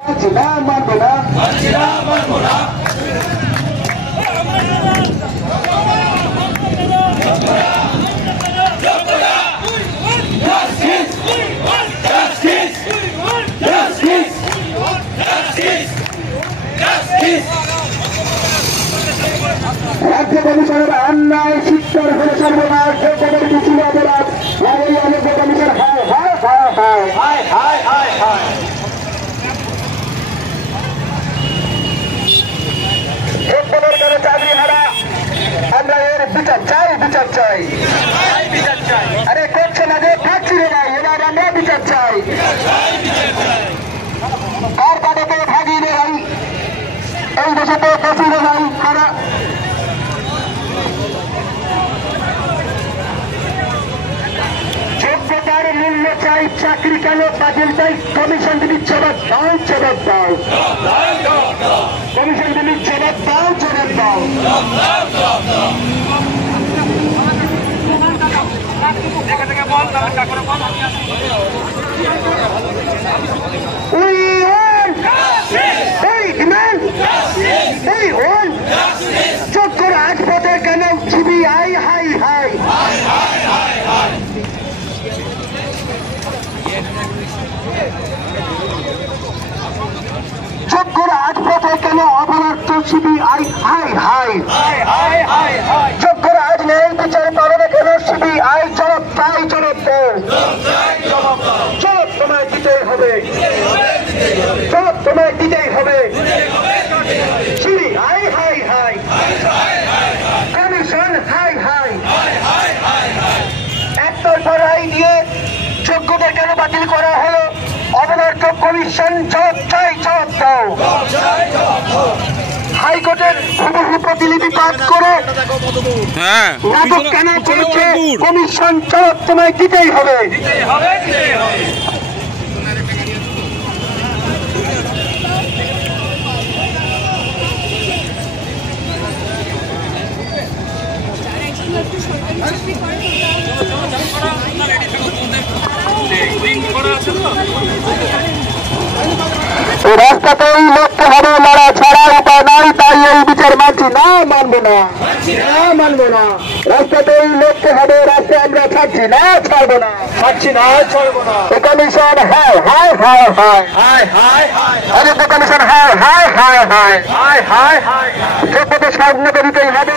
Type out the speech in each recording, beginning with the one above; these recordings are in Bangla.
রাজ্য কমিশনের অন্যায় শিক্ষার ফলে সর্বনাশ যোগ্যদের কিছু অপরাধ রাজ্য কমিশন হায় হায় হায় হায় হায় হায় হায় হায়। যোগ্যদের কারো চাকরি হারা, আমরা এর বিচার চাই, বিচার চাই, আরে করছে না যে থাকছি রে ভাই, এবার আমরা বিচার চাই। কার কাটাতে ভাগি রে ভাই, এই দেশে তো ফসি রে ভাই কারা। যোগ্যতার মূল্য চাই, চাকরি কেন বাতিল চাই, কমিশন যদি জবাব দাও, জবাব দাও, কমিশন যদি জবাব দাও, জবাব দাও। যোগ্য রাজপথে কেন সিবিআই হাই হাই, যোগ্য রাজপথে কেন অপরাধ সিবিআই হাই হাই, যোগ্য রাজ নেই বিচার পালনে কেন সিবিআই জবাব পাই, জবাব দেয়, জবাব তোমায় দিতেই হবে, জবাব তোমায় দিতেই হবে। CBI high high, commission high high, একতরফা রায় দিয়ে যোগ্যদের কেন বাতিল করা হলো, অবদার্থ কমিশন জবাব চাই, জবাব দাও। হাইকোর্টের হুবহু প্রতিলিপি পাঠ করে নাটক কেন করেছে কমিশন, জবাব তোমায় দিতেই হবে। রাস্তাতেই লড়তে হবে, লড়া ছাড়া উপায় নাই, তাই এই বিচার মানছি না, মানবো না, মানবো না। রাস্তাতেই লড়তে হবে, রাস্তায় আমরা ছাড়ছি না, ছাড়বো না, ছাড়ছি না, ছাড়বো না। কমিশন হায় হায় হায় হায় হায় হায় হায়, আরে কমিশন হায় হায় হায় হায় হায় হায় হায়, যোগ্যতা সামনে দিতেই হবে।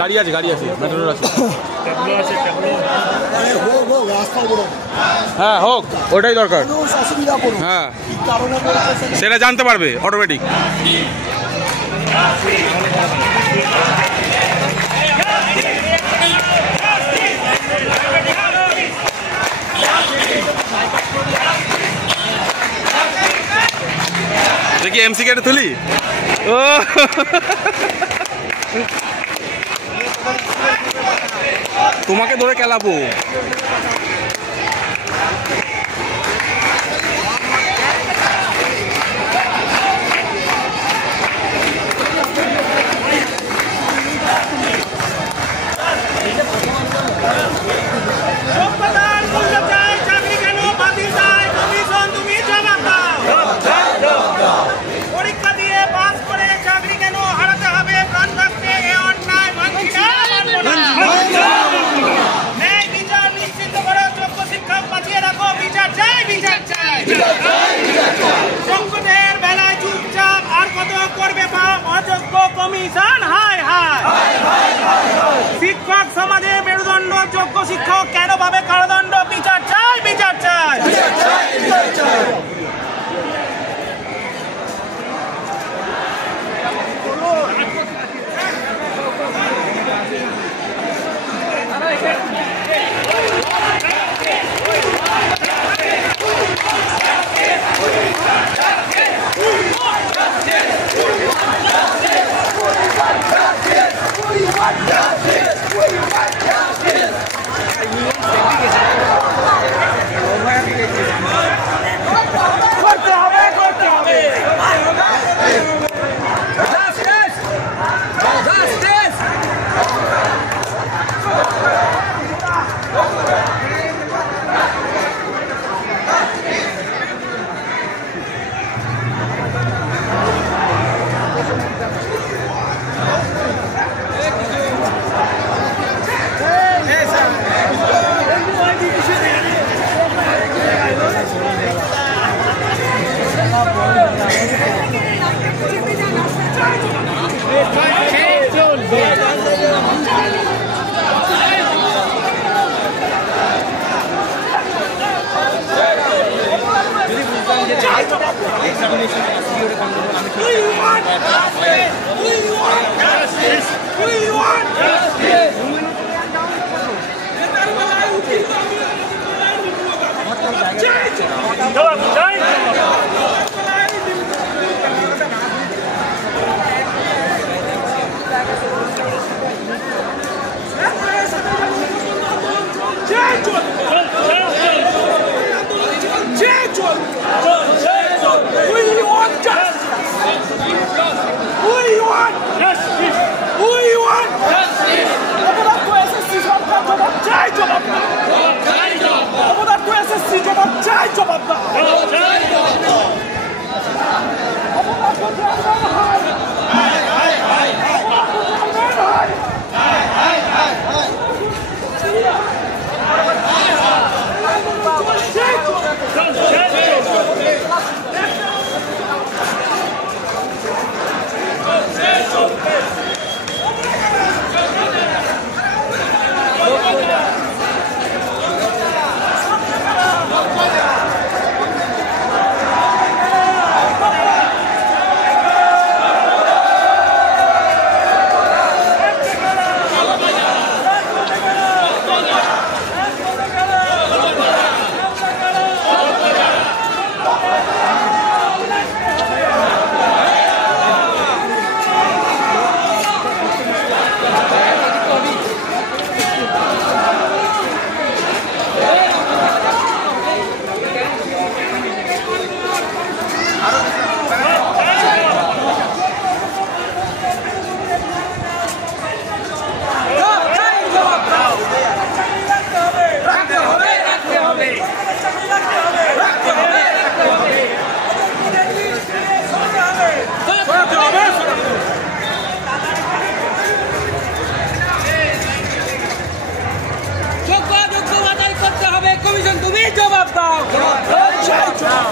গাড়ি আছে, গাড়ি আছে, মেট্রোর আছে, হ্যাঁ হোক, ওটাই দরকার। হ্যাঁ সেটা জানতে পারবে অটোমেটিক। দেখি এমসি কেটে তুলি, ও তোমাকে ধরে খেলাবো। বিচার নিশ্চিত করো, যোগ্য শিক্ষক বাঁচিয়ে রাখো।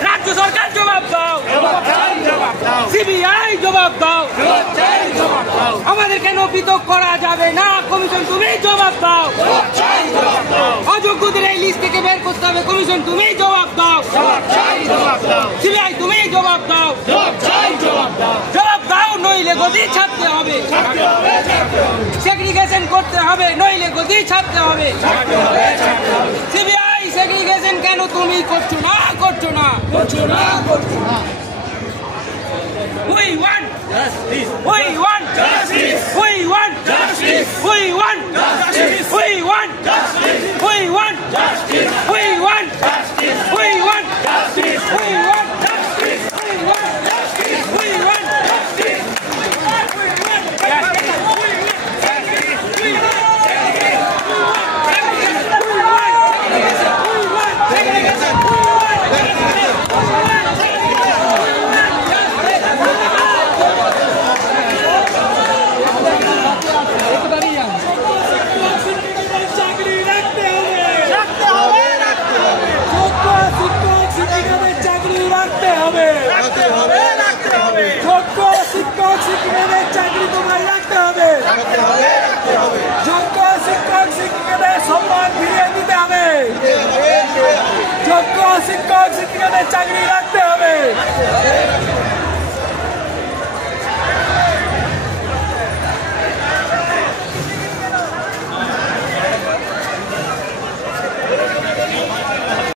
রাজ্য সরকার জবাব দাও, সিবিআই জবাব দাও, আমাদের কেন পৃথক করা যাবে না, কমিশন তুমি জবাব দাও, অযোগ্যদের এই লিস্ট থেকে বের করতে হবে, কমিশন তুমি জবাব দাও, সিবিআই তুমি জবাব দাও, জবাব দাও, নইলে গদি ছাড়তে হবে, সেগ্রিগেশন করতে হবে, নইলে গদি ছাড়তে হবে, সিবিআই সেগ্রিগেশন কেন তুমি করছো না, করছো না, করছো না, করছো না। We want justice. We want justice. We want justice. We want justice. We want justice. We want justice. We want justice. We want justice. We want justice. We want justice. We want justice. শিক্ষক শিক্ষিকাদের চাকরি